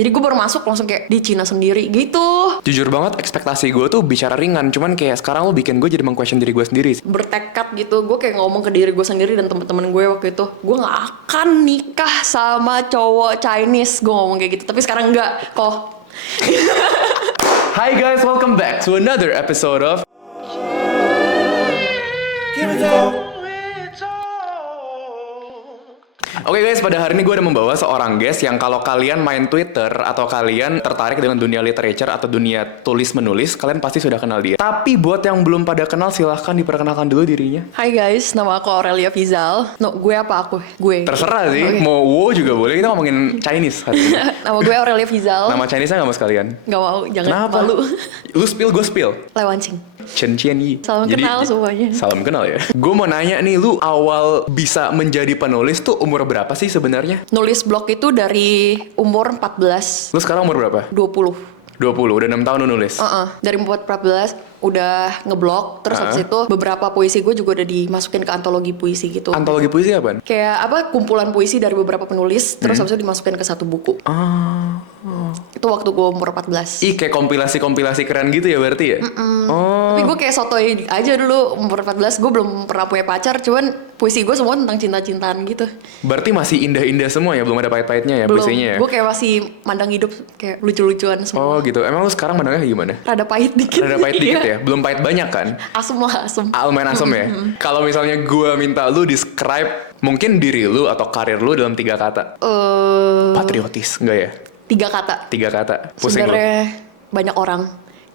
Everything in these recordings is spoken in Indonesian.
Jadi gue baru masuk langsung kayak di Cina sendiri gitu. Jujur banget ekspektasi gue tuh bicara ringan, cuman kayak sekarang lo bikin gue jadi meng-question diri gue sendiri. Bertekad gitu, gue kayak ngomong ke diri gue sendiri dan temen-temen gue waktu itu, gue nggak akan nikah sama cowok Chinese, gue ngomong kayak gitu. Tapi sekarang enggak kok. Hi guys, welcome back to another episode of Oke guys, pada hari ini gue ada membawa seorang guest yang kalau kalian main Twitter atau kalian tertarik dengan dunia literature atau dunia tulis-menulis, kalian pasti sudah kenal dia. Tapi buat yang belum pada kenal, silahkan diperkenalkan dulu dirinya. Hai guys, nama aku Aurelia Fizal. No, gue apa aku? Gue. Terserah sih, Okay. mau wo juga boleh, kita ngomongin Chinese hari ini. Nama gue Aurelia Fizal. Nama Chinese-nya gak mau sekalian? Gak mau, jangan. Kenapa? Malu. Lu spill, gue spill. Lewancing. Chen Qian Yi. Salam kenal semuanya. Salam kenal ya. Gue mau nanya nih, lu awal bisa menjadi penulis tuh umur berapa sih sebenarnya? Nulis blog itu dari umur 14. Lu sekarang umur berapa? 20. 20, udah 6 tahun lu nulis? Dari umur 14 udah ngeblog. Terus habis itu beberapa puisi gue juga udah dimasukin ke antologi puisi gitu. Antologi puisi apaan? Kayak apa, kumpulan puisi dari beberapa penulis. Terus habis itu dimasukin ke satu buku. Itu waktu gue umur 14. Ih, kayak kompilasi-kompilasi keren gitu ya berarti ya? Oh. Tapi gue kayak sotoy aja dulu umur 14. Gue belum pernah punya pacar. Cuman puisi gue semua tentang cinta-cintaan gitu. Berarti masih indah-indah semua ya? Belum ada pahit-pahitnya ya Belum. puisinya ya? Gue kayak masih mandang hidup kayak lucu-lucuan semua. Oh gitu. Emang lu sekarang mandangnya kayak gimana? Rada pahit dikit. Rada pahit dikit Iya. ya? Belum pahit banyak kan? Asem lah, asem. Lumayan asem ya? Kalau misalnya gue minta lu describe mungkin diri lu atau karir lu dalam 3 kata. Patriotis, enggak ya? 3 kata. 3 kata. Pusing lu. Sebenarnya banyak orang.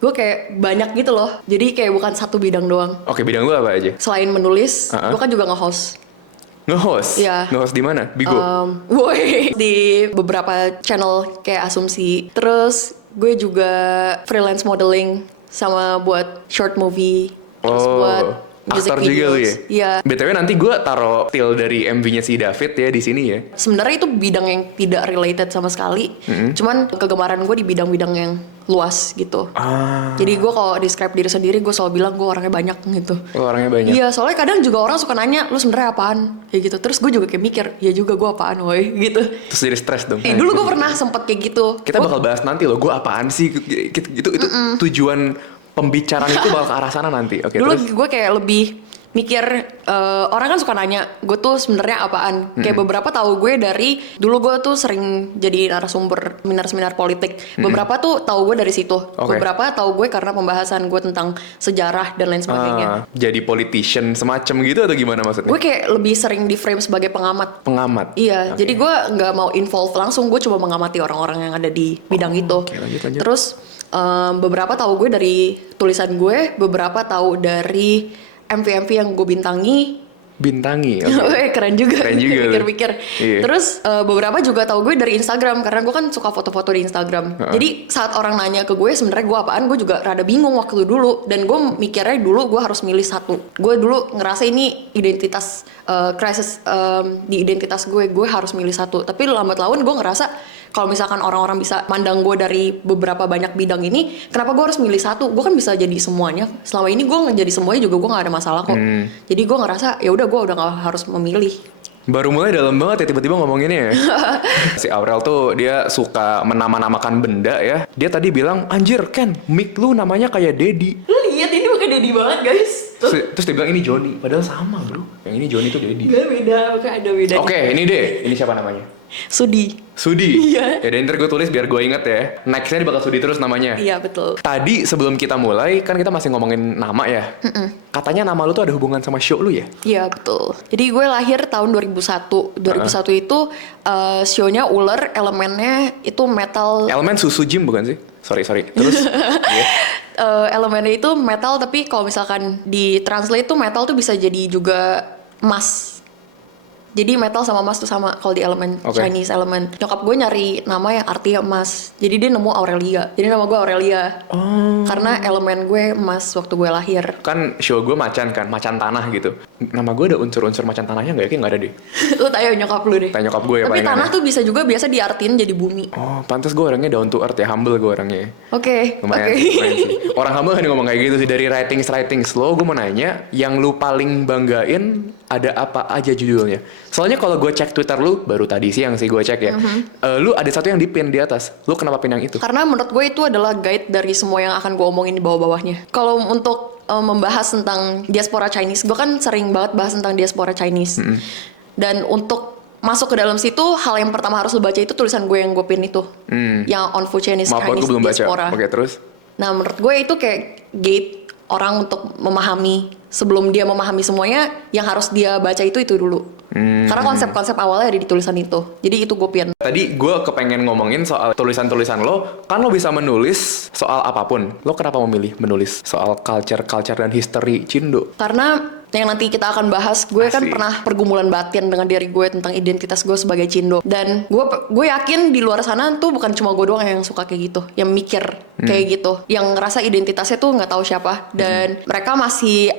Gue kayak banyak gitu loh. Jadi kayak bukan satu bidang doang. Oke, bidang lu apa aja? Selain menulis, Uh-uh. gue kan juga nge-host. Nge-host? Iya. Nge-host di mana? Bigo? Woi, di beberapa channel kayak Asumsi. Terus gue juga freelance modeling sama buat short movie. Terus buat music aktor juga lu ya? Iya. BTW nanti gue taruh still dari MV-nya si David ya di sini ya. Sebenarnya itu bidang yang tidak related sama sekali. Cuman kegemaran gue di bidang-bidang yang luas gitu. Jadi gue kalau describe diri sendiri, gue selalu bilang gue orangnya banyak gitu. Oh, orangnya banyak. Iya, soalnya kadang juga orang suka nanya, lu sebenarnya apaan? Kayak gitu. Terus gue juga kayak mikir, ya juga gue apaan, woi, gitu. Terus jadi stres dong. Dulu gue pernah sempet kayak gitu. Kita bakal bahas nanti loh, gue apaan sih gitu. Itu tujuan pembicaraan itu bakal ke arah sana nanti. Oke, Dulu terus gue kayak lebih mikir, orang kan suka nanya gue tuh sebenarnya apaan. Kayak beberapa tahu gue dari dulu gue tuh sering jadi narasumber seminar-seminar politik. Beberapa tuh tahu gue dari situ. Oke. Beberapa tahu gue karena pembahasan gue tentang sejarah dan lain sebagainya. jadi politician semacam gitu atau gimana maksudnya? Gue kayak lebih sering di frame sebagai pengamat. Pengamat. Iya, Oke. jadi gue nggak mau involve langsung, gue cuma mengamati orang-orang yang ada di bidang itu. oke, lanjut. Terus beberapa tahu gue dari tulisan gue, beberapa tahu dari MV-MV yang gue bintangi. Bintangi. Oke. Keren juga. Keren juga lu. Pikir-pikir. Iya. Terus beberapa juga tahu gue dari Instagram karena gue kan suka foto-foto di Instagram. Jadi saat orang nanya ke gue sebenarnya gue apaan, gue juga rada bingung waktu dulu. Dan gue mikirnya dulu gue harus milih satu. Gue dulu ngerasa ini identitas crisis di identitas gue harus milih satu. Tapi lambat laun gue ngerasa kalau misalkan orang-orang bisa mandang gue dari beberapa banyak bidang ini, kenapa gue harus milih satu? Gue kan bisa jadi semuanya. Selama ini gue jadi semuanya juga gue nggak ada masalah kok. Jadi gue ngerasa ya udah gue udah nggak harus memilih. Baru mulai dalam banget ya tiba-tiba ngomonginnya ya. Si Aurel tuh dia suka menama-namakan benda ya. Dia tadi bilang, anjir Ken, mic lu namanya kayak Dedi. Lu lihat ini bukan Dedi banget guys. Terus dia bilang ini Joni. Padahal sama bro. Yang ini Joni tuh Dedi. Gak beda, bukan ada beda. Oke, ini deh. Ini siapa namanya? Sudi. Sudi. Iya. Ya ntar gue tulis biar gue inget ya. Nextnya dia bakal Sudi terus namanya. Iya betul. Tadi sebelum kita mulai kan kita masih ngomongin nama ya. Katanya nama lu tuh ada hubungan sama show lu ya? Iya betul. Jadi gue lahir tahun 2001. 2001 itu show-nya Ular, elemennya itu metal. Elemen susu gym bukan sih? Sorry. Terus? Iya. Elemennya itu metal, tapi kalau misalkan di translate tuh metal tuh bisa jadi juga emas. Jadi metal sama emas tuh sama kalau di elemen Chinese elemen. Nyokap gue nyari nama yang artinya emas. Jadi dia nemu Aurelia. Jadi nama gue Aurelia. Karena elemen gue emas waktu gue lahir. Kan show gue macan kan, macan tanah gitu. Nama gue ada unsur-unsur macan tanahnya nggak ya? Kayaknya nggak ada deh. Lu tanya nyokap lu deh. Tanya nyokap gue ya Tapi palingan tanah ya. tuh bisa juga biasa diartiin jadi bumi. Oh, pantas gue orangnya down to earth ya, humble gue orangnya. Oke. Lumayan sih. Orang humble kan ngomong kayak gitu sih. Dari writing slow, gue mau nanya, yang lu paling banggain ada apa aja judulnya. Soalnya kalau gue cek Twitter lu, baru tadi siang sih gue cek ya. Lu ada satu yang di-pin di atas. Lu kenapa pin yang itu? Karena menurut gue itu adalah guide dari semua yang akan gue omongin di bawah-bawahnya. Kalau untuk membahas tentang diaspora Chinese, gue kan sering banget bahas tentang diaspora Chinese. Dan untuk masuk ke dalam situ, hal yang pertama harus lo baca itu tulisan gue yang gue pin itu. Yang On Fu Chinese Maaf, Chinese gue belum Diaspora. baca. Oke, terus? Nah, menurut gue itu kayak gate orang untuk memahami. Sebelum dia memahami semuanya, yang harus dia baca itu dulu. Karena konsep-konsep awalnya ada di tulisan itu. Jadi itu gue pin. Tadi gue kepengen ngomongin soal tulisan-tulisan lo. Kan lo bisa menulis soal apapun. Lo kenapa memilih menulis soal culture dan history Cindo? Karena yang nanti kita akan bahas, gue kan Asik. pernah pergumulan batin dengan diri gue tentang identitas gue sebagai Cindo. Dan gue yakin di luar sana tuh bukan cuma gue doang yang suka kayak gitu, yang mikir kayak gitu, yang ngerasa identitasnya tuh nggak tahu siapa. Dan mereka masih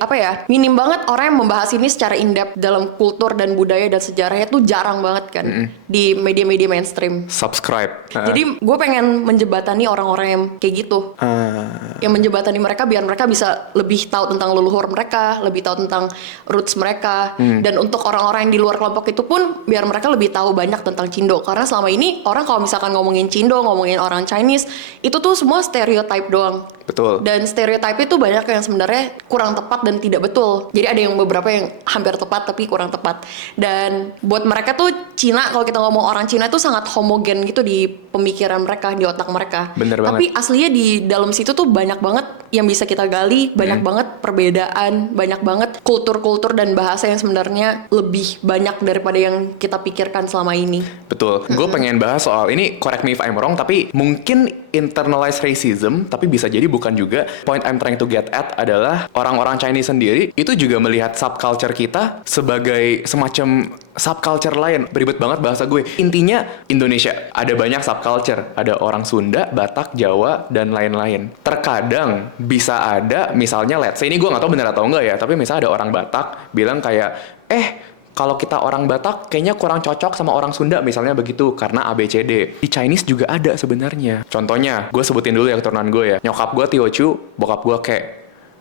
minim banget orang yang membahas ini secara in-depth dalam kultur dan budaya dan sejarahnya tuh jarang banget kan di media-media mainstream. Subscribe. Jadi gue pengen menjebatani orang-orang yang kayak gitu. Yang menjebatani mereka biar mereka bisa lebih tahu tentang leluhur mereka, lebih tahu tentang roots mereka. Dan untuk orang-orang yang di luar kelompok itu pun biar mereka lebih tahu banyak tentang Cindo. Karena selama ini orang kalau misalkan ngomongin Cindo, ngomongin orang Chinese, itu tuh semua stereotype doang. Betul. Dan stereotype itu banyak yang sebenarnya kurang tepat dan tidak betul. Jadi ada yang beberapa yang hampir tepat tapi kurang tepat. Dan buat mereka tuh Cina, kalau kita ngomong orang Cina tuh sangat homogen gitu di pemikiran mereka, di otak mereka. Bener Tapi banget. aslinya di dalam situ tuh banyak banget yang bisa kita gali, banyak banget perbedaan, banyak banget kultur-kultur dan bahasa yang sebenarnya lebih banyak daripada yang kita pikirkan selama ini. Betul. Gue pengen bahas soal ini, correct me if I'm wrong, tapi mungkin internalized racism, tapi bisa jadi bukan juga. Point I'm trying to get at adalah orang-orang Chinese sendiri itu juga melihat subculture kita sebagai semacam subculture lain. Beribet banget bahasa gue. Intinya Indonesia ada banyak subculture. Ada orang Sunda, Batak, Jawa, dan lain-lain. Terkadang bisa ada, misalnya let's say, ini gue gak tahu benar atau enggak ya, tapi misalnya ada orang Batak bilang kayak, kalau kita orang Batak kayaknya kurang cocok sama orang Sunda misalnya begitu karena ABCD. Di Chinese juga ada sebenarnya. Contohnya, gue sebutin dulu ya keturunan gue ya. Nyokap gue Teochew, bokap gue Kek.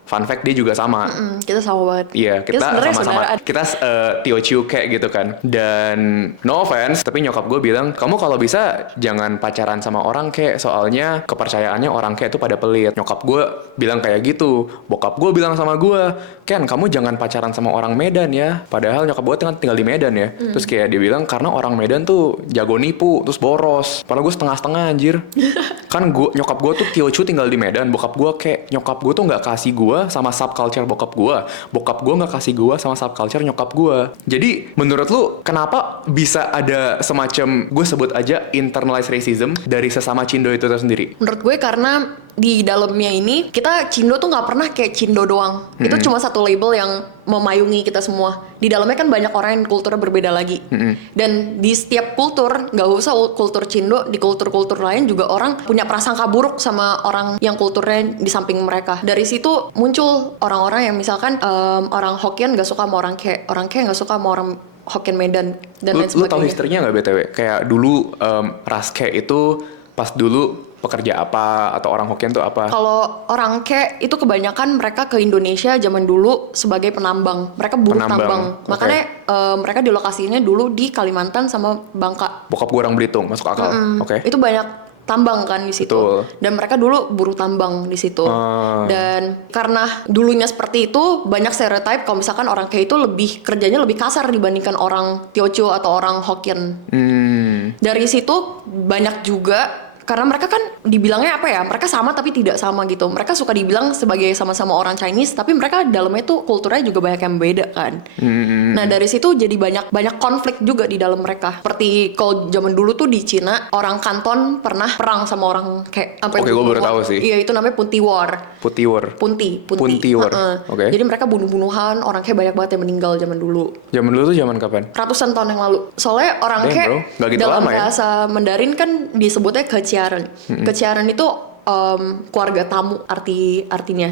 Fun fact, dia juga sama. Kita sama banget. Iya, kita sebenarnya sama-sama. saudaraan. Kita Teochew kayak gitu kan. Dan no offense, tapi nyokap gue bilang, kamu kalau bisa jangan pacaran sama orang kayak, soalnya kepercayaannya orang kayak itu pada pelit. Nyokap gue bilang kayak gitu. Bokap gue bilang sama gue, Ken, kamu jangan pacaran sama orang Medan ya. Padahal nyokap gue tinggal di Medan ya. Terus kayak dia bilang, karena orang Medan tuh jago nipu, terus boros. Padahal gue setengah-setengah anjir. Kan nyokap gue tuh Teochew tinggal di Medan. Bokap gue kayak, nyokap gue tuh gak kasih gue sama subculture bokap gue nggak kasih gue sama subculture nyokap gue. Jadi menurut lu kenapa bisa ada semacam, gue sebut aja internalized racism dari sesama Cindo itu sendiri? Menurut gue karena di dalamnya ini kita Cindo tuh nggak pernah kayak Cindo doang. Itu cuma satu label yang memayungi kita semua. Di dalamnya kan banyak orang yang kulturnya berbeda lagi. Dan di setiap kultur, nggak usah kultur Cindo, di kultur-kultur lain juga orang punya prasangka buruk sama orang yang kulturnya di samping mereka. Dari situ muncul orang-orang yang misalkan orang Hokkien nggak suka sama orang Kek nggak suka sama orang Hokkien Medan dan lain Lu sebagainya. tahu historinya nggak BTW? Kayak dulu ras Kek itu pas dulu pekerja apa atau orang Hokkien tuh apa? Kalau orang Kek itu kebanyakan mereka ke Indonesia zaman dulu sebagai penambang. Mereka buruh tambang. Oke. Makanya mereka dilokasinya dulu di Kalimantan sama Bangka. Bokap gue orang Belitung, masuk akal. Oke. Itu banyak tambang kan di situ. Betul. Dan mereka dulu buruh tambang di situ. Dan karena dulunya seperti itu, banyak stereotype kalau misalkan orang Kek itu kerjanya lebih kasar dibandingkan orang Teochew atau orang Hokkien. Dari situ banyak juga, karena mereka kan dibilangnya mereka sama tapi tidak sama gitu. Mereka suka dibilang sebagai sama-sama orang Chinese, tapi mereka dalamnya tuh kulturnya juga banyak yang beda kan. Nah dari situ jadi banyak konflik juga di dalam mereka. Seperti kalau zaman dulu tuh di Cina, orang Kanton pernah perang sama orang kayak Oke, gue baru tahu sih. Iya, itu namanya Punti War. Punti War. Oke. Jadi mereka bunuh-bunuhan, orang kayak banyak banget yang meninggal zaman dulu. Zaman dulu tuh zaman kapan? Ratusan tahun yang lalu. Soalnya orang Damn, kayak bro. Nggak gitu dalam lama ya? bahasa Mandarin kan disebutnya keciaran. Keciaran itu keluarga tamu artinya.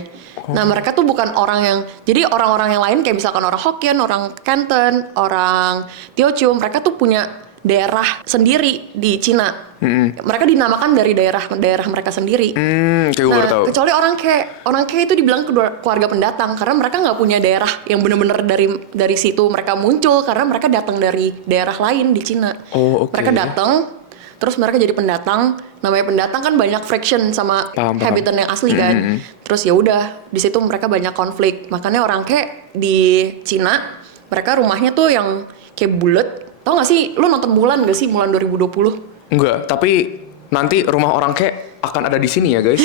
Nah mereka tuh bukan orang yang, jadi orang-orang yang lain kayak misalkan orang Hokkien, orang Canton, orang Teochew, mereka tuh punya daerah sendiri di Cina. Mereka dinamakan dari daerah mereka sendiri. Kayak gue baru tahu. Kecuali orang kayak itu dibilang keluarga pendatang karena mereka nggak punya daerah yang benar-benar dari situ mereka muncul karena mereka datang dari daerah lain di Cina. Oh, oke. Mereka datang, terus mereka jadi pendatang. Namanya pendatang kan banyak friction sama habitat yang asli kan. Terus ya udah di situ mereka banyak konflik. Makanya orang kayak di Cina mereka rumahnya tuh yang kayak bulat. Tau gak sih, lu nonton Mulan gak sih, Mulan 2020? Enggak, tapi nanti rumah orang kayak akan ada di sini ya guys.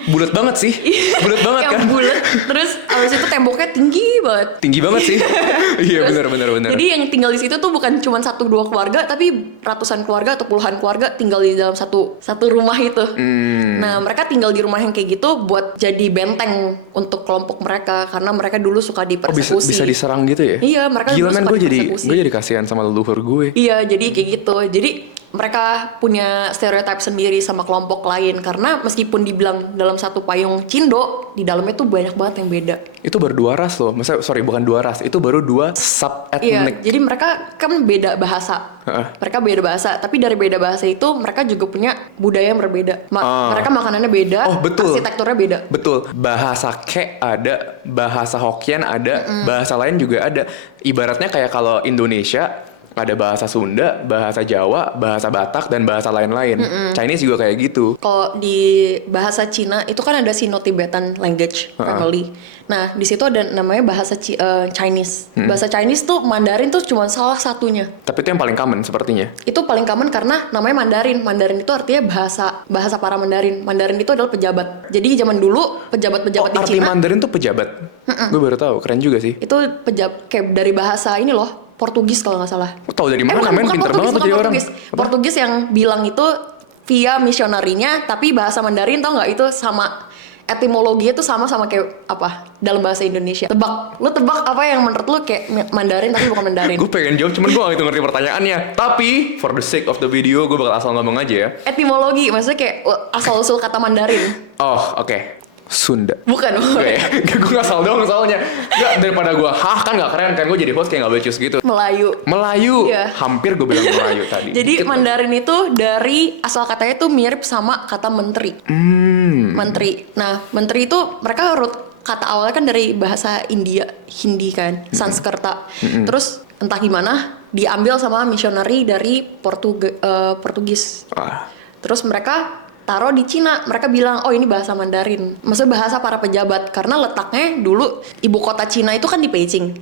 Bulat banget sih. Bulat banget kan? Yang bulat. Terus abis itu temboknya tinggi banget. Tinggi banget sih. Iya benar. Jadi yang tinggal di situ tuh bukan cuma 1-2 keluarga, tapi ratusan keluarga atau puluhan keluarga tinggal di dalam satu rumah itu. Nah mereka tinggal di rumah yang kayak gitu buat jadi benteng untuk kelompok mereka karena mereka dulu suka dipersekusi. Bisa diserang gitu ya? Iya, mereka gila dulu men, suka gue dipersekusi. jadi kasihan sama leluhur gue. Iya, jadi kayak gitu. Jadi mereka punya stereotip sendiri sama kelompok lain karena meskipun dibilang dalam satu payung Cindo, di dalamnya tuh banyak banget yang beda. Itu baru 2 ras loh. Maksudnya sorry bukan 2 ras, itu baru 2 sub Iya, ethnic. jadi mereka kan beda bahasa. Mereka beda bahasa, tapi dari beda bahasa itu mereka juga punya budaya yang berbeda. Mereka makanannya beda, Oh, betul. arsitekturnya beda. Betul. Bahasa Ke ada, bahasa Hokkien ada, bahasa lain juga ada. Ibaratnya kayak kalau Indonesia ada bahasa Sunda, bahasa Jawa, bahasa Batak, dan bahasa lain-lain. Chinese juga kayak gitu. Kalau di bahasa Cina itu kan ada Sino-Tibetan language family. Nah, di situ ada namanya bahasa Chinese. Bahasa Chinese tuh Mandarin tuh cuma salah satunya. Tapi itu yang paling common sepertinya. Itu paling common karena namanya Mandarin. Mandarin itu artinya bahasa para Mandarin. Mandarin itu adalah pejabat. Jadi zaman dulu pejabat-pejabat di arti Cina Mandarin tuh pejabat. Gue baru tahu, keren juga sih. itu kayak dari bahasa ini loh, Portugis kalau nggak salah. Tahu dari mana namanya pinter banget tuh jadi orang. Portugis yang bilang itu via misionarinya, tapi bahasa Mandarin tau nggak itu sama etimologinya tuh sama kayak apa dalam bahasa Indonesia. Lu tebak apa yang menurut lu kayak Mandarin tapi bukan Mandarin? Gue pengen jawab, cuman gue gak gitu ngerti pertanyaannya. Tapi for the sake of the video, gue bakal asal ngomong aja ya. Etimologi, maksudnya kayak asal-usul kata Mandarin. Oh, oke. Sunda. Bukan. Oke, gue gak salah doang soalnya. Gak, daripada gue kan gak keren kan, gue jadi host kayak gak becus gitu. Melayu. Iya. Hampir gue bilang Melayu tadi. Jadi Mandarin itu dari asal katanya tuh mirip sama kata menteri. Menteri. Nah, menteri itu mereka kata awalnya kan dari bahasa India, Hindi kan, Sanskerta. Terus entah gimana diambil sama misionari dari Portugis. Terus mereka taruh di Cina, mereka bilang, oh ini bahasa Mandarin. Maksudnya bahasa para pejabat, karena letaknya dulu ibu kota Cina itu kan di Beijing.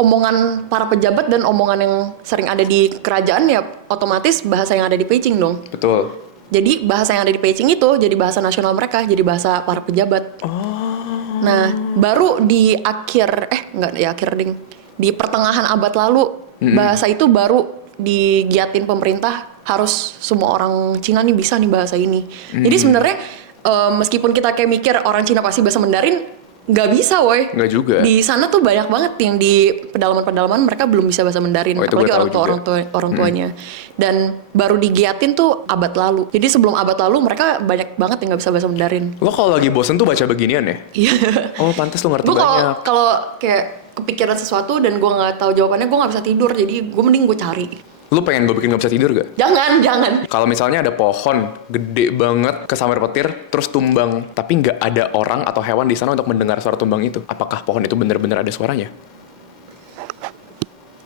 Omongan para pejabat dan omongan yang sering ada di kerajaan ya otomatis bahasa yang ada di Beijing dong. Betul. Jadi bahasa yang ada di Beijing itu jadi bahasa nasional mereka, jadi bahasa para pejabat. Nah, baru di di pertengahan abad lalu, bahasa itu baru digiatin pemerintah, harus semua orang Cina nih bisa nih bahasa ini. Jadi sebenarnya meskipun kita kayak mikir orang Cina pasti bahasa Mandarin, nggak bisa woy. Nggak juga. Di sana tuh banyak banget yang di pedalaman-pedalaman mereka belum bisa bahasa Mandarin, apalagi orang tuanya. Dan baru digiatin tuh abad lalu. Jadi sebelum abad lalu mereka banyak banget yang nggak bisa bahasa Mandarin. Lo kalau lagi bosen tuh baca beginian ya? Iya. Oh pantas lo ngerti Gue banyak. kalau kayak kepikiran sesuatu dan gue nggak tahu jawabannya, gue nggak bisa tidur. Jadi gue mending gue cari. Lu pengen gue bikin gak bisa tidur gak? Jangan. Kalau misalnya ada pohon gede banget kesambar petir terus tumbang, tapi nggak ada orang atau hewan di sana untuk mendengar suara tumbang itu, apakah pohon itu benar-benar ada suaranya?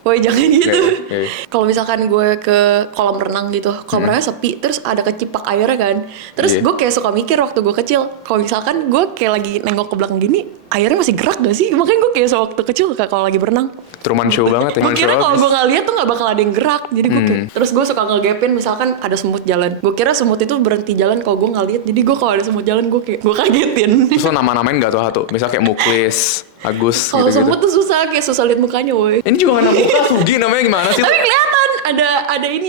Woi jangan gitu. Okay. Kalau misalkan gue ke kolam renang gitu, kolam renangnya sepi, terus ada kecipak airnya kan. Terus gue kayak suka mikir waktu gue kecil, kalau misalkan gue kayak lagi nengok ke belakang gini, airnya masih gerak gak sih? Makanya gue kayak sewaktu kecil kalau lagi berenang. Truman Show banget ya. Gue kira kalau gue nggak lihat tuh nggak bakal ada yang gerak, jadi gue kayak, terus gue suka ngegapin misalkan ada semut jalan. Gue kira semut itu berhenti jalan kalau gue nggak lihat, jadi gue kalau ada semut jalan gue kagetin. Terus lo nama-namain gak tuh satu? Misal kayak Muklis, Agus Kalau gitu-gitu. semut tuh susah, kayak susah lihat mukanya woi. Ini juga gak nama muka, Sugi namanya gimana sih? Tapi kelihatan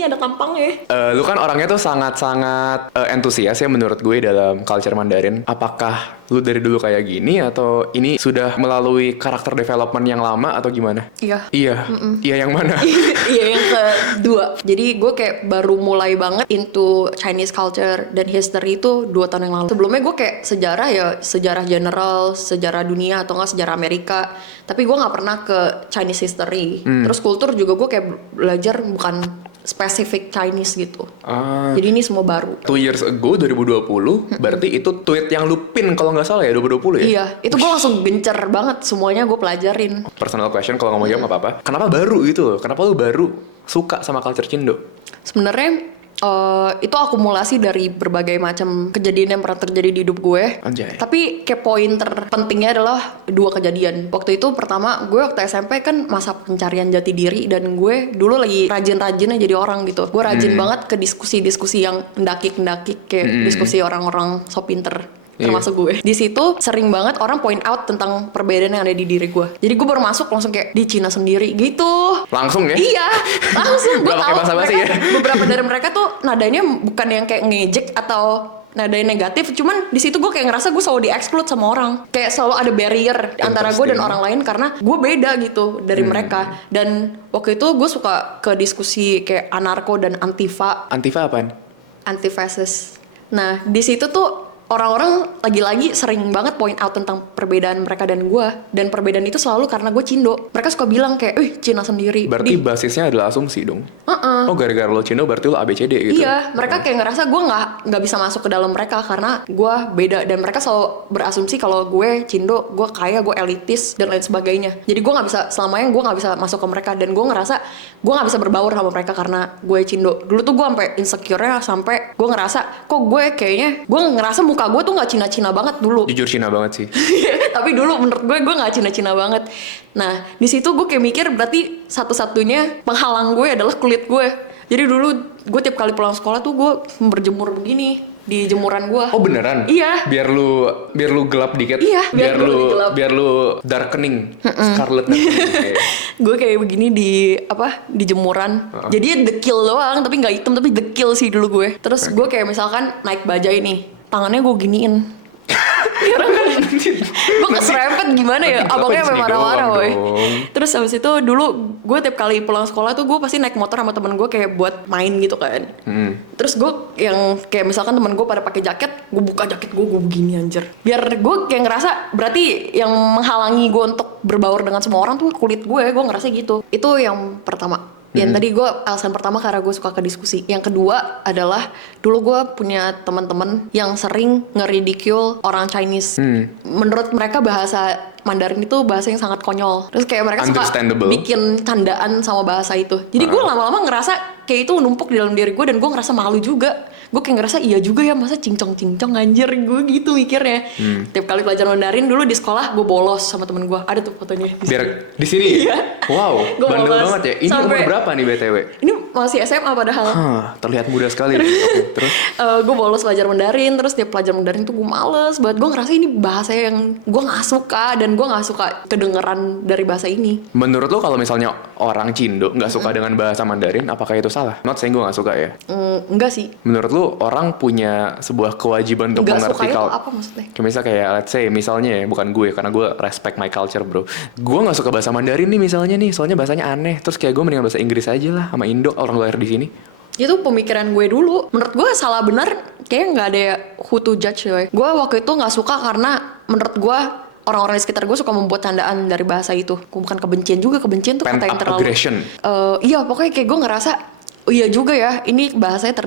ada tampangnya. Lu kan orangnya tuh sangat-sangat entusias ya menurut gue dalam culture Mandarin. Apakah lu dari dulu kayak gini atau ini sudah melalui karakter development yang lama atau gimana? Iya. Iya yang mana? Iya yang kedua. Jadi gue kayak baru mulai banget into Chinese culture dan history itu 2 tahun yang lalu. Sebelumnya gue kayak sejarah general, sejarah dunia atau nggak sejarah Amerika. Tapi gue nggak pernah ke Chinese history. Terus kultur juga gue kayak belajar bukan specific Chinese gitu. Ah. Jadi ini semua baru. 2 years ago 2020 berarti itu tweet yang lu pin kalau nggak salah ya 2020 ya? Iya, itu gue langsung gencer banget, semuanya gue pelajarin. Personal question kalau nggak mau jawab nggak apa-apa. Kenapa baru gitu? Kenapa lu baru suka sama culture Cindo? Sebenarnya itu akumulasi dari berbagai macam kejadian yang pernah terjadi di hidup gue. Anjay. Tapi kayak poin terpentingnya adalah 2 kejadian. Waktu itu pertama, gue waktu SMP kan masa pencarian jati diri, dan gue dulu lagi rajin-rajinnya jadi orang gitu. Gue rajin banget ke diskusi-diskusi yang pendaki-pendaki, kayak diskusi orang-orang so pinter. Termasuk gue. Di situ sering banget orang point out tentang perbedaan yang ada di diri gue. Jadi gue baru masuk langsung kayak di Cina sendiri gitu. Langsung ya? Iya, langsung. Gue Nggak pakai tahu basa-basi mereka, ya? beberapa dari mereka tuh nadanya bukan yang kayak ngejek atau nadanya negatif, cuman di situ gue kayak ngerasa gue selalu di-exclude sama orang. Kayak selalu ada barrier antara gue dan orang lain karena gue beda gitu dari mereka. Dan waktu itu gue suka ke diskusi kayak anarko dan antifa. Antifa apaan? Antifasis. Nah, di situ tuh orang-orang lagi-lagi sering banget point out tentang perbedaan mereka dan gue. Dan perbedaan itu selalu karena gue Cindo. Mereka suka bilang kayak, Cina sendiri. Berarti basisnya adalah asumsi dong? Oh, gara-gara lo Cindo berarti lo ABCD gitu? Iya, mereka kayak ngerasa gue nggak bisa masuk ke dalam mereka karena gue beda. Dan mereka selalu berasumsi kalau gue Cindo, gue kaya, gue elitis, dan lain sebagainya. Jadi gue nggak bisa, selamanya gue nggak bisa masuk ke mereka. Dan gue ngerasa gue nggak bisa berbaur sama mereka karena gue Cindo. Dulu tuh gue sampai insecure-nya, sampai gue ngerasa, kok gue kayaknya, gue ngerasa muka gue tuh nggak Cina-Cina banget dulu. Jujur Cina banget sih. Tapi dulu menurut gue nggak Cina-Cina banget. Nah, di situ gue kayak mikir berarti satu-satunya penghalang gue adalah kulit gue. Jadi dulu gue tiap kali pulang sekolah tuh gue berjemur begini di jemuran gue. Oh beneran? Iya. Biar lu gelap dikit. Iya, biar lu darkening, scarlet. Okay. Gue kayak begini di jemuran. Jadi dekil doang, tapi nggak hitam, tapi dekil sih dulu gue. Terus gue kayak misalkan naik bajai nih, tangannya gue giniin. Gue keserempet gimana ya, abangnya sampai marah-marah woy. Terus habis itu dulu gue tiap kali pulang sekolah tuh gue pasti naik motor sama temen gue kayak buat main gitu kan. Terus gue yang kayak misalkan temen gue pada pakai jaket, gue buka jaket gue begini anjir. Biar gue kayak ngerasa berarti yang menghalangi gue untuk berbaur dengan semua orang tuh kulit gue ngerasa gitu. Itu yang pertama. Yang tadi gue alasan pertama karena gue suka ke diskusi. Yang kedua adalah dulu gue punya teman-teman yang sering ngeridicule orang Chinese. Menurut mereka bahasa Mandarin itu bahasa yang sangat konyol. Terus kayak mereka suka bikin candaan sama bahasa itu. Jadi gue lama-lama ngerasa kayak itu numpuk di dalam diri gue, dan gue ngerasa malu juga. Gue kayak ngerasa iya juga ya, masa cincong-cincong anjir, gue gitu mikirnya. Tiap kali belajar Mandarin dulu di sekolah gue bolos sama temen gue. Ada tuh fotonya Biar di sini. Iya. Wow, bandel banget ya. Ini umur berapa nih BTW? Ini masih SMA padahal. Terlihat muda sekali. Terus gue bolos belajar Mandarin. Terus tiap pelajar Mandarin tuh gue males banget. Gue ngerasa ini bahasa yang gue gak suka, dan gue gak suka kedengeran dari bahasa ini. Menurut lo kalau misalnya orang Cindo gak suka dengan bahasa Mandarin, apakah itu salah? Not saying gue gak suka ya. Enggak sih. Menurut lo orang punya sebuah kewajiban untuk Nggak mengerti suka itu apa maksudnya? Misalnya kayak let's say misalnya ya, bukan gue karena gue respect my culture bro. Gue nggak suka bahasa Mandarin nih misalnya nih, soalnya bahasanya aneh. Terus kayak gue mendingan bahasa Inggris aja lah sama Indo, orang lahir di sini. Itu pemikiran gue dulu. Menurut gue salah benar kayaknya nggak ada who to judge ya. Gue waktu itu nggak suka karena menurut gue orang-orang di sekitar gue suka membuat candaan dari bahasa itu. Bukan kebencian juga, kebencian tuh kata yang terlalu aggression. Iya pokoknya kayak gue ngerasa oh iya juga ya, ini bahasanya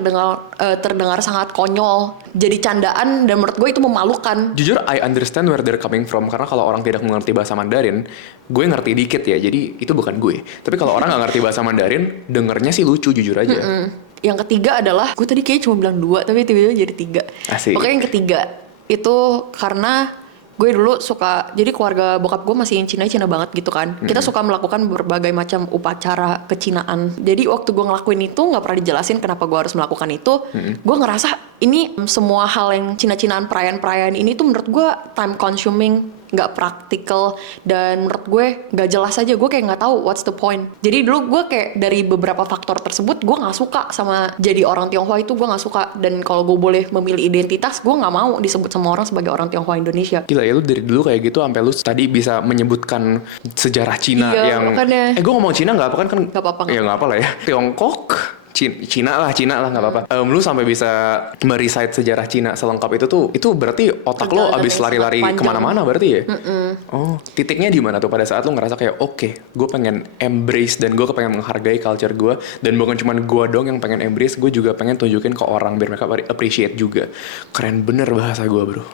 terdengar sangat konyol, jadi candaan, dan menurut gue itu memalukan. Jujur, I understand where they're coming from, karena kalau orang tidak mengerti bahasa Mandarin, gue ngerti dikit ya, jadi itu bukan gue. Tapi kalau orang nggak ngerti bahasa Mandarin, dengernya sih lucu jujur aja. Yang ketiga adalah, gue tadi kayaknya cuma bilang 2, tapi tiba-tiba jadi 3. Asik. Pokoknya yang ketiga itu karena gue dulu suka, jadi keluarga bokap gue masih yang Cina banget gitu kan. Kita suka melakukan berbagai macam upacara kecinaan. Jadi waktu gue ngelakuin itu gak pernah dijelasin kenapa gue harus melakukan itu. Gue ngerasa ini semua hal yang Cina-Cinaan, perayaan-perayaan ini tuh menurut gue time consuming, gak praktikal, dan menurut gue gak jelas aja. Gue kayak gak tahu what's the point. Jadi dulu gue kayak dari beberapa faktor tersebut gue gak suka sama jadi orang Tionghoa itu, gue gak suka. Dan kalau gue boleh memilih identitas, gue gak mau disebut sama orang sebagai orang Tionghoa Indonesia. Gila ya, lu dari dulu kayak gitu sampai lu tadi bisa menyebutkan sejarah Cina iya, yang makanya. gue ngomong Cina nggak apa kan Gak apa-apa. Ya nggak apa lah ya. Tiongkok Cina lah nggak apa-apa. Lu sampai bisa merecite sejarah Cina selengkap itu berarti otak lo Perjalanan abis yang lari-lari sangat panjang. kemana-mana berarti ya? Oh, titiknya di mana tuh pada saat lu ngerasa kayak oke, gue pengen embrace dan gue pengen menghargai culture gue, dan bukan cuma gue dong yang pengen embrace, gue juga pengen tunjukin ke orang biar mereka appreciate juga. Keren bener bahasa gue, bro.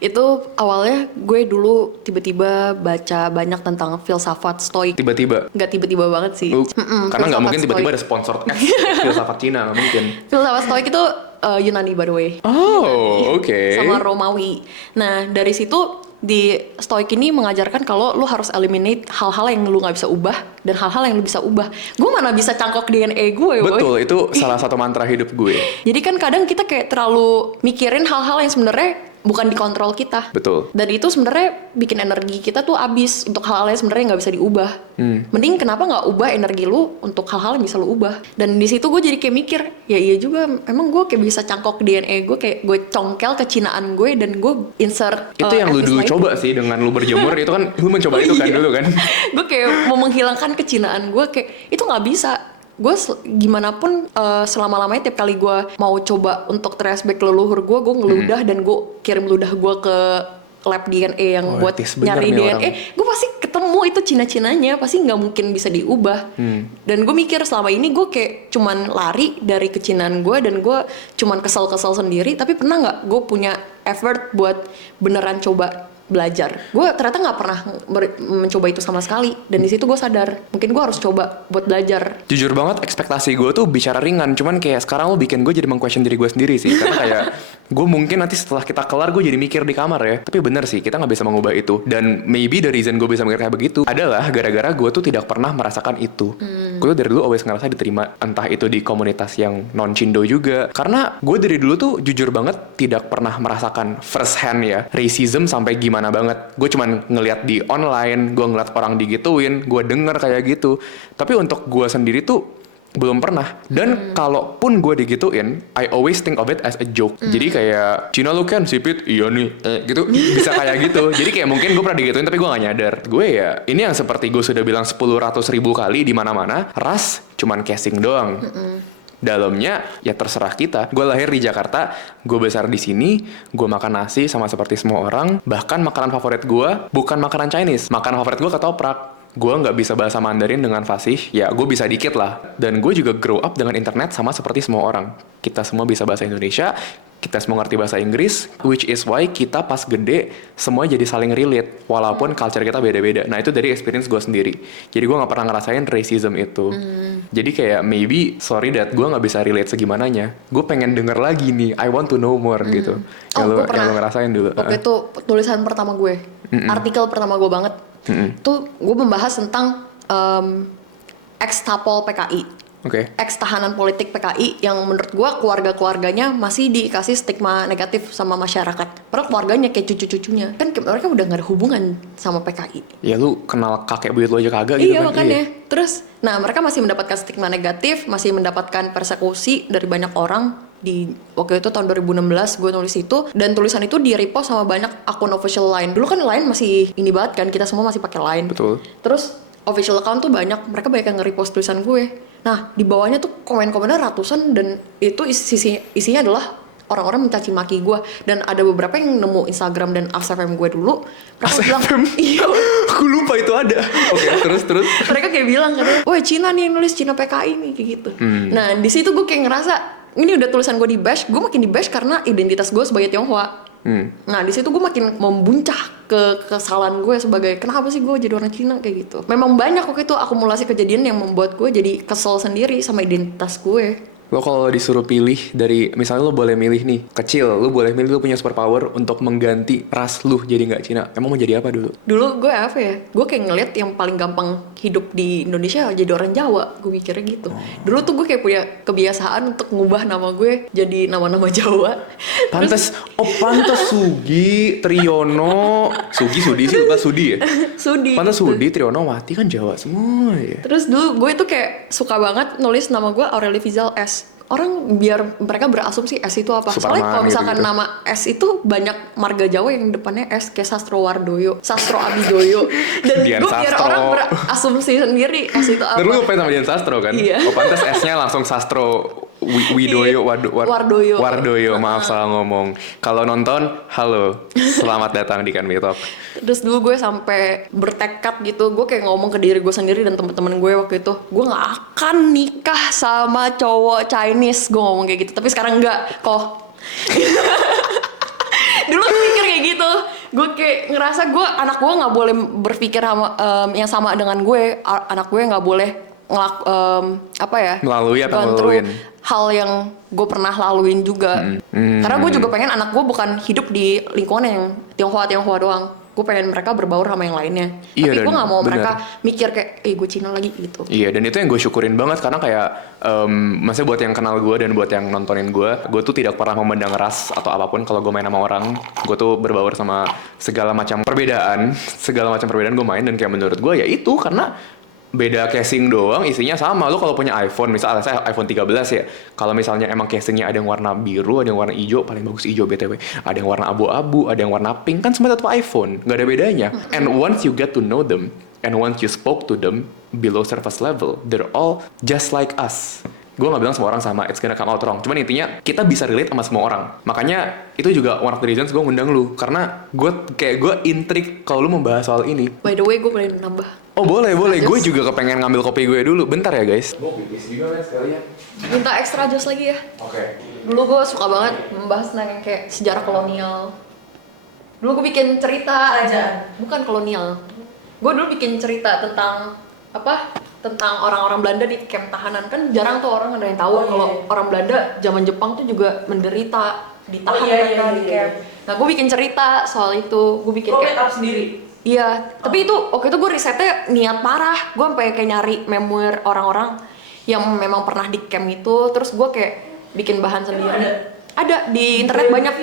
Itu awalnya gue dulu tiba-tiba baca banyak tentang filsafat stoik. Tiba-tiba. Nggak tiba-tiba banget sih. Karena nggak Filsafat mungkin tiba-tiba stoik. ada sponsor filsafat Cina, nggak mungkin. Filsafat stoik itu Yunani by the way. Oh, oke. Sama Romawi. Nah, dari situ di stoik ini mengajarkan kalau lu harus eliminate hal-hal yang lu nggak bisa ubah dan hal-hal yang lu bisa ubah. Gue mana bisa cangkok DNA gue, boy. Betul, itu salah satu mantra hidup gue. Jadi kan kadang kita kayak terlalu mikirin hal-hal yang sebenarnya bukan dikontrol kita. Betul. Dan itu sebenarnya bikin energi kita tuh habis untuk hal-hal yang sebenarnya nggak bisa diubah. Mending kenapa nggak ubah energi lu untuk hal-hal yang bisa lu ubah. Dan di situ gue jadi kayak mikir, ya iya juga. Emang gue kayak bisa cangkok DNA gue, kayak gue congkel kecinaan gue dan gue insert. Itu yang lu dulu etnisme coba sih dengan lu berjemur itu kan lu mencoba itu kan dulu kan. Gue kayak mau menghilangkan kecinaan gue, kayak itu nggak bisa. Gue gimana pun selama-lamanya tiap kali gue mau coba untuk trace back leluhur gue ngeludah dan gue kirim ludah gue ke lab DNA yang buat etis bener nyari nih DNA, orang. gue pasti ketemu itu Cina-Cinanya, pasti nggak mungkin bisa diubah. Dan gue mikir selama ini gue kayak cuman lari dari kecinaan gue dan gue cuman kesel-kesel sendiri, tapi pernah nggak gue punya effort buat beneran coba belajar. Gue ternyata nggak pernah mencoba itu sama sekali, dan di situ gue sadar mungkin gue harus coba buat belajar. Jujur banget ekspektasi gue tuh bicara ringan, cuman kayak sekarang lo bikin gue jadi meng-question diri gue sendiri sih. Karena kayak gue mungkin nanti setelah kita kelar gue jadi mikir di kamar ya. Tapi bener sih, kita gak bisa mengubah itu. Dan maybe the reason gue bisa mikir kayak begitu adalah gara-gara gue tuh tidak pernah merasakan itu. Gue tuh dari dulu always ngerasa diterima, entah itu di komunitas yang non-Cindo juga. Karena gue dari dulu tuh jujur banget tidak pernah merasakan first hand ya racism sampai gimana banget. Gue cuman ngeliat di online, gue ngeliat orang digituin, gue denger kayak gitu. Tapi untuk gue sendiri tuh belum pernah. Dan kalaupun gue digituin, I always think of it as a joke. Jadi kayak, Cina lu kan sipit, iya nih, gitu. Bisa kayak gitu. Jadi kayak mungkin gue pernah digituin tapi gue gak nyadar. Gue ya, ini yang seperti gue sudah bilang 10 ratus ribu kali di mana-mana, ras cuman casing doang. Dalamnya ya terserah kita. Gue lahir di Jakarta, gue besar di sini, gue makan nasi sama seperti semua orang. Bahkan makanan favorit gue bukan makanan Chinese. Makanan favorit gue ketoprak. Gue nggak bisa bahasa Mandarin dengan fasih, ya gue bisa dikit lah. Dan gue juga grow up dengan internet sama seperti semua orang. Kita semua bisa bahasa Indonesia, kita semua ngerti bahasa Inggris, which is why kita pas gede semua jadi saling relate, walaupun culture kita beda-beda. Nah itu dari experience gue sendiri. Jadi gue nggak pernah ngerasain racism itu. Jadi kayak maybe sorry that gue nggak bisa relate segimananya. Gue pengen denger lagi nih, I want to know more gitu. Yang lo ngerasain dulu. Waktu itu tulisan pertama gue, artikel pertama gue banget. Tuh gue membahas tentang ex-tapol PKI, ex-tahanan politik PKI yang menurut gue keluarga-keluarganya masih dikasih stigma negatif sama masyarakat. Padahal keluarganya kayak cucu-cucunya kan mereka udah gak ada hubungan sama PKI. Ya lu kenal kakek buyut lo aja kagak gitu Iya kan. makanya. Terus, nah mereka masih mendapatkan stigma negatif, masih mendapatkan persekusi dari banyak orang. Di waktu itu tahun 2016 gue nulis itu, dan tulisan itu di repost sama banyak akun official Line. Dulu kan Line masih ini banget kan, kita semua masih pakai Line. Betul. Terus official account tuh banyak, mereka banyak yang nge-repost tulisan gue. Nah di bawahnya tuh komen-komennya ratusan, dan itu isinya adalah orang-orang mencaci maki gue. Dan ada beberapa yang nemu Instagram dan ASFM gue dulu, mereka bilang, iya, Aku lupa itu ada. Oke, terus. mereka kayak bilang katanya, woi Cina nih yang nulis, Cina PKI nih, kayak gitu. Nah di situ gue kayak ngerasa ini udah tulisan gue di bash, gue makin di bash karena identitas gue sebagai Tionghoa. Nah di situ gue makin membuncah ke kesalahan gue sebagai kenapa sih gue jadi orang Cina kayak gitu. Memang banyak waktu itu akumulasi kejadian yang membuat gue jadi kesel sendiri sama identitas gue. Lo kalau disuruh pilih dari, misalnya lo boleh milih nih, kecil, lo boleh milih lo punya superpower untuk mengganti ras lo jadi nggak Cina. Emang mau jadi apa dulu? Dulu gue apa ya? Gue kayak ngeliat yang paling gampang hidup di Indonesia jadi orang Jawa. Gue mikirnya gitu. Dulu tuh gue kayak punya kebiasaan untuk ngubah nama gue jadi nama-nama Jawa. Pantes Sugi, Triyono, Sudi sih, bukan Sudi ya? Sudi. Pantes Sudi, Triyono, Wati kan Jawa semua ya. Terus dulu gue tuh kayak suka banget nulis nama gue Aureli Fizal S. orang biar mereka berasumsi S itu apa. Soalnya Superman kalau misalkan gitu-gitu. nama S itu banyak marga Jawa yang depannya S, kayak Sastro Wardoyo, Sastro Abidoyo. Dan Dian gue biar Sastro. orang berasumsi sendiri S itu apa. Terus lu pengen sama Dian Sastro kan? Iya. Oh pantas S-nya langsung Sastro Widoyo, Wardoyo. Wardoyo, maaf salah ngomong. Kalau nonton, halo, selamat datang di Kanmi Talk. Terus dulu gue sampai bertekad gitu, gue kayak ngomong ke diri gue sendiri dan teman-teman gue waktu itu, gue nggak akan nikah sama cowok Chinese, gue ngomong kayak gitu. Tapi sekarang enggak kok. Dulu gue mikir kayak gitu, gue kayak ngerasa anak gue nggak boleh berpikir sama, yang sama dengan gue, anak gue nggak boleh apa ya, Melalui atau gone through ngeluin. hal yang gue pernah laluin juga. Karena gue juga pengen anak gue bukan hidup di lingkungan yang Tionghoa doang. Gue pengen mereka berbaur sama yang lainnya. Iya, Tapi dan gue nggak mau bener. mereka mikir kayak, gue Cina lagi gitu. Iya, dan itu yang gue syukurin banget karena kayak maksudnya buat yang kenal gue dan buat yang nontonin gue tuh tidak pernah memandang ras atau apapun kalau gue main sama orang. Gue tuh berbaur sama segala macam perbedaan gue main, dan kayak menurut gue ya itu karena beda casing doang, isinya sama. Lu kalau punya iPhone, misalnya saya iPhone 13 ya, kalau misalnya emang casingnya ada yang warna biru, ada yang warna hijau, paling bagus hijau BTW, ada yang warna abu-abu, ada yang warna pink, kan semua tetap iPhone, nggak ada bedanya. And once you get to know them, and once you spoke to them below surface level, they're all just like us. Gue gak bilang semua orang sama, it's gonna come out wrong. Cuman intinya, kita bisa relate sama semua orang. Makanya, itu juga one of the reasons gue ngundang lu. Karena gue intrik kalau lu membahas soal ini. By the way, gue boleh nambah. Oh boleh. Extra Gue jus. juga kepengen ngambil kopi gue dulu. Bentar ya guys. Gue pipis juga kan sekalian. Minta extra jus lagi ya. Oke. Dulu gue suka banget membahas tentang yang kayak sejarah kolonial. Dulu gue bikin cerita Kerajaan. bukan kolonial. Gue dulu bikin cerita tentang apa? Tentang orang-orang Belanda di camp tahanan. Kan jarang tuh orang ada yang tahu Oh, kalau iya. orang Belanda zaman Jepang tuh juga menderita, ditahan Oh, iya, mereka iya, di iya. camp. Nah, gue bikin cerita soal itu. Gue bikin Lo kayak make up sendiri? iya, tapi itu waktu itu gue risetnya niat parah. Gue sampai kayak nyari memoir orang-orang yang memang pernah di camp itu, terus gue kayak bikin bahan sendiri. Ada di internet banyak.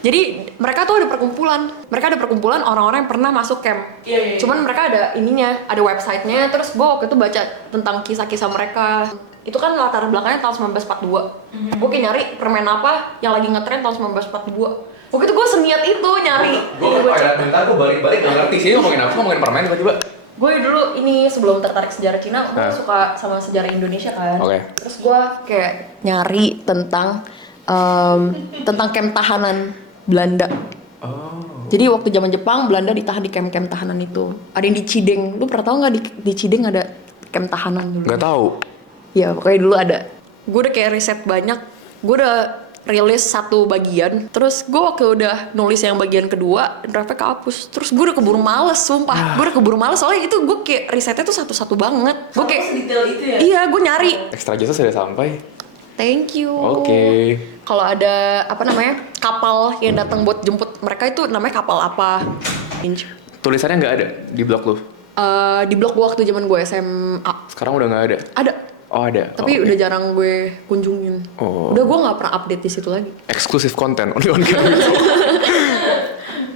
Jadi mereka tuh ada perkumpulan orang-orang yang pernah masuk camp. Iya. Cuman mereka ada ininya, ada websitenya. Terus gue waktu itu baca tentang kisah-kisah mereka. Itu kan latar belakangnya tahun 1942. Gue kayak nyari permen apa yang lagi ngetren tahun 1942. Waktu itu gue seniat itu nyari. Bentar gue balik-balik gak ngerti sih ngomongin apa, ngomongin permain tiba-tiba. Gue dulu ini sebelum tertarik sejarah Cina, gue suka sama sejarah Indonesia kan. Oke. Terus gue kayak nyari tentang camp tahanan Belanda. Oh. Jadi waktu zaman Jepang, Belanda ditahan di camp-camp tahanan itu. Ada yang di Cideng. Lu pernah tahu nggak di Cideng ada camp tahanan dulu? Gak tahu. Ya pokoknya dulu ada. Gue udah kayak riset banyak. Gue udah rilis satu bagian. Terus gue waktu udah nulis yang bagian kedua, draftnya kehapus. Terus gue udah keburu males, sumpah. Gue udah keburu males soalnya itu gue kayak risetnya tuh satu-satu banget. Gue kayak Detail itu ya? iya, gue nyari. Extra jasa sudah sampai. Thank you. Oke. Kalau ada apa namanya kapal yang datang buat jemput mereka itu namanya kapal apa? Tulisannya nggak ada di blog lu. Di blog gue waktu zaman gue SMA Sekarang udah nggak ada. ada, Oh ada. tapi udah jarang gue kunjungin. Oh. Udah gue nggak pernah update di situ lagi. Eksklusif konten only on Kanmi Talk.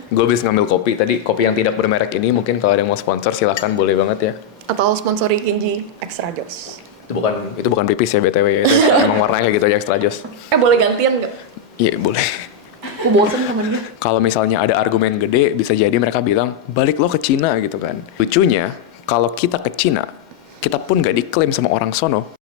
Gue habis ngambil kopi tadi, kopi yang tidak bermerek ini. Mungkin kalau ada yang mau sponsor silahkan, boleh banget ya. Atau sponsori Kinji Extra Joss. Itu bukan pipis ya BTW ya, itu emang warnanya kayak gitu aja Extra Joss. Boleh gantian nggak? Iya boleh. Gue bosen sama dia. Kalau misalnya ada argumen gede, bisa jadi mereka bilang, balik lo ke Cina gitu kan. Lucunya, kalau kita ke Cina, kita pun nggak diklaim sama orang sono.